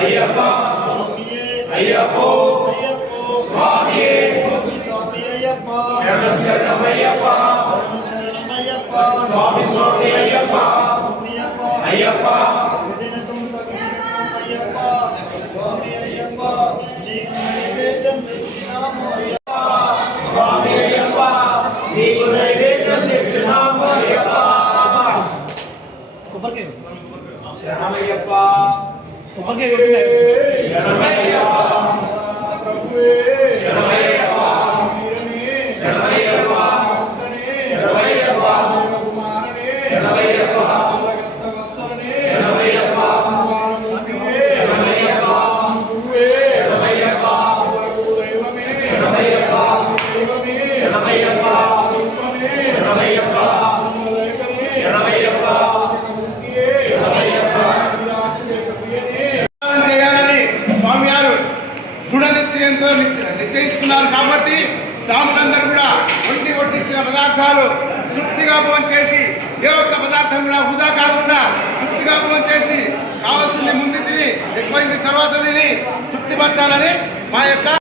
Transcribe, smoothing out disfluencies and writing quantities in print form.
అయ్యప్ప అయ్యప్పో స్వామియే స్వామి అయ్యప్ప శరణం శరణం అయ్యప్ప శరణం అయ్యప్ప స్వామి స్వామి అయ్యప్ప అయ్యప్ప అయ్యప్ప స్వామి అయ్యప్ప నీకు నైవేద్యం తెచ్చినాము అయ్యప్ప స్వామి అయ్యప్ప నీకు నైవేద్యం తెచ్చినాము అయ్యప్ప శరణమయ్యప్ప శరణమయ్యప్ప ప్రభువే శరణమయ్యప్ప శరణమయ్యప్ప శరణమయ్యప్ప శరణమయ్యప్ప శరణమయ్యప్ప చేయాలని స్వామివారు దృఢ నిశ్చయంతో నిశ్చయించుకున్నారు కాబట్టి స్వాములందరూ కూడా వడ్డించిన పదార్థాలు తృప్తిగా భోంచేసి ఏ ఒక్క పదార్థం కూడా వృధా కాకుండా తృప్తిగా భోంచేసి కావాల్సింది ముందు తిని ఎక్కువైంది తర్వాత తిని తృప్తిపరచాలని మా యొక్క